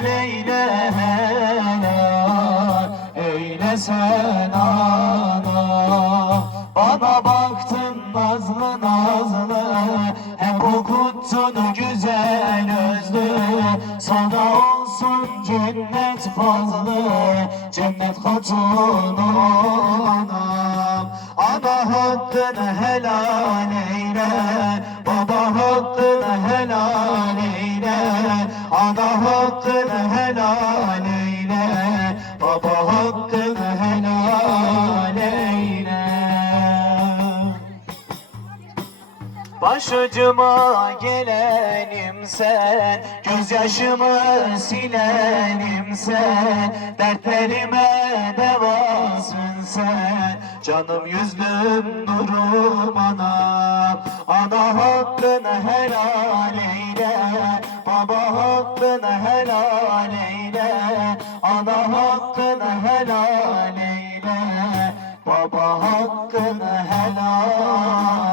helal eyle, helal eyle sen ana. Bana baktın nazlı nazlı, hep okuttun güzel özlü. Sana olsun cennet fazlı, cennet hatunu anam. Ana hakkını helal eyle, baba hakkını helal eyle. Ana hakkını helal eyle, baba hakkını helal eyle. Başucuma gelenim sen, gözyaşımı silenim sen. Dertlerime devasın sen, canım yüzlüm nurum anam. Ana hakkını helal eyle, baba hakkını helal eyle. Ana hakkını helal eyle, baba hakkını helal